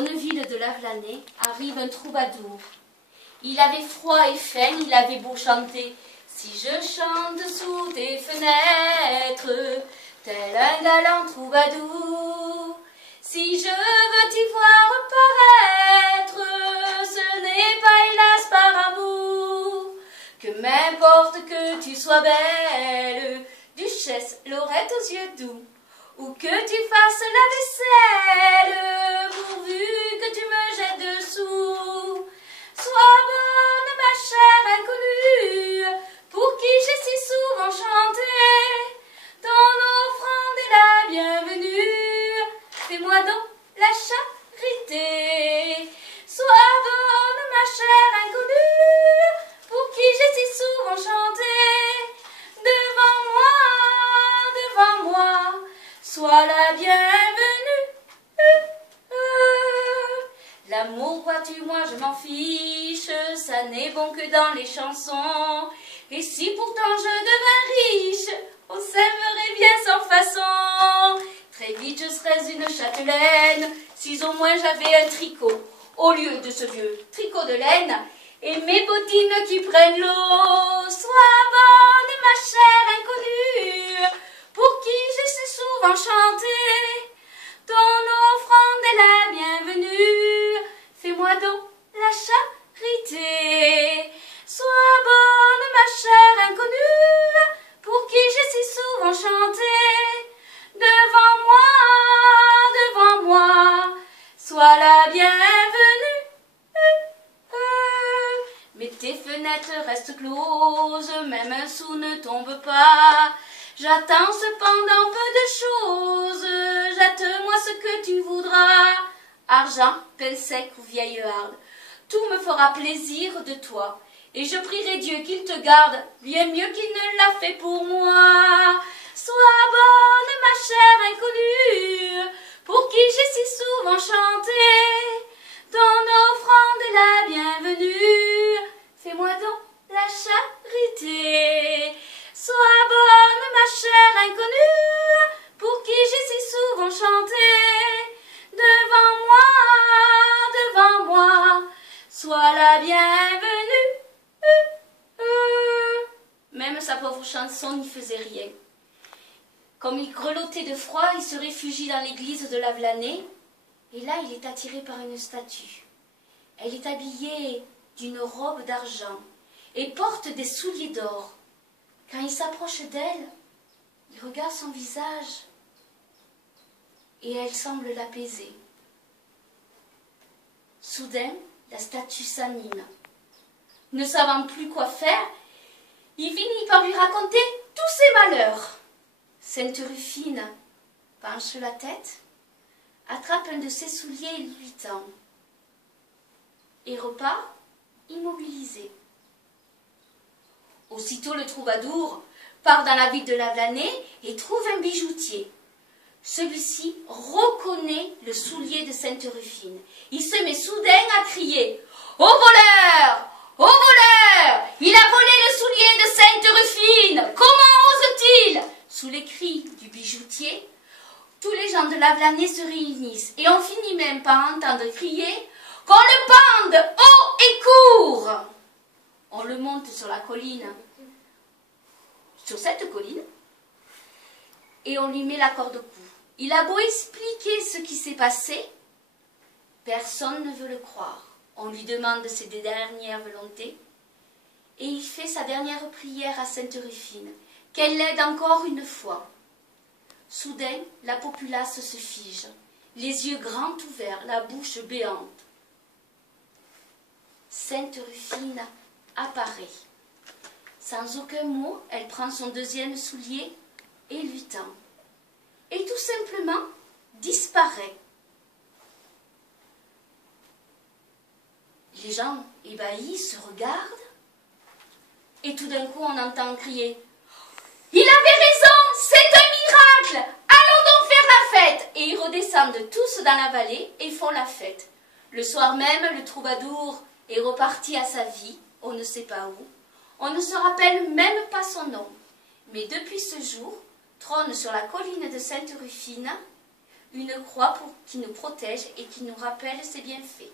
bonne ville de la Vlanée arrive un troubadour. Il avait froid et faim, il avait beau chanter. Si je chante sous tes fenêtres, tel un galant troubadour, si je veux t'y voir paraître, ce n'est pas hélas par amour, que m'importe que tu sois belle, duchesse, Laurette aux yeux doux, ou que tu fasses la vaisselle, pourvu que tu me jettes dessous. Sois bonne, ma chère inconnue, pour qui j'ai si souvent chanté. Ton offrande est la bienvenue, fais-moi donc la charité. Sois bonne, ma chère inconnue, pour qui j'ai si souvent chanté. Devant moi, sois la bienvenue. L'amour, vois-tu, moi je m'en fiche, ça n'est bon que dans les chansons. Et si pourtant je devins riche, on s'aimerait bien sans façon. Très vite je serais une châtelaine, si au moins j'avais un tricot, au lieu de ce vieux tricot de laine, et mes bottines qui prennent l'eau. Sois bonne, ma chère inconnue, pour qui j'ai si souvent chanté. Ton offrande est la bienvenue, fais-moi donc la charité. Sois bonne, ma chère inconnue, pour qui j'ai si souvent chanté. Devant moi, sois la bienvenue. Mais tes fenêtres restent closes, même un sou ne tombe pas. J'attends cependant peu de choses, jette-moi ce que tu voudras. Argent, pain sec ou vieille harde, tout me fera plaisir de toi. Et je prierai Dieu qu'il te garde, bien mieux qu'il ne l'a fait pour moi. Sois bonne, ma chère inconnue, pour qui j'ai si souvent chanté. Ton offrande est la bienvenue, fais-moi donc la charité. Sois bonne, ma chère inconnue, pour qui j'ai si souvent chanté. Devant moi, sois la bienvenue. Même sa pauvre chanson n'y faisait rien. Comme il grelottait de froid, il se réfugie dans l'église de la Vlanée, et là il est attiré par une statue. Elle est habillée d'une robe d'argent et porte des souliers d'or. Quand il s'approche d'elle, il regarde son visage et elle semble l'apaiser. Soudain, la statue s'anime. Ne savant plus quoi faire, il finit par lui raconter tous ses malheurs. Sainte Rufine penche la tête, attrape un de ses souliers et lui tend, et repart immobilisé. Aussitôt le troubadour part dans la ville de la Vlanée et trouve un bijoutier. Celui-ci reconnaît le soulier de Sainte Rufine. Il se met soudain à crier « Au voleur! Au voleur! Il a volé le soulier de Sainte Rufine! Comment ose-t-il » Sous les cris du bijoutier, tous les gens de la Vlanée se réunissent et on finit même par entendre crier « Qu'on le pende haut et court !» On le monte sur la colline, sur cette colline, et on lui met la corde au cou. Il a beau expliquer ce qui s'est passé, personne ne veut le croire. On lui demande ses dernières volontés, et il fait sa dernière prière à Sainte Rufine, qu'elle l'aide encore une fois. Soudain, la populace se fige, les yeux grands ouverts, la bouche béante. Sainte Rufine apparaît. Sans aucun mot, elle prend son deuxième soulier et lui tend. Et tout simplement disparaît. Les gens ébahis se regardent et tout d'un coup on entend crier « Il avait raison, c'est un miracle! Allons donc faire la fête !» Et ils redescendent tous dans la vallée et font la fête. Le soir même, le troubadour est reparti à sa vie, on ne sait pas où. On ne se rappelle même pas son nom. Mais depuis ce jour, trône sur la colline de Sainte Rufine une croix qui nous protège et qui nous rappelle ses bienfaits.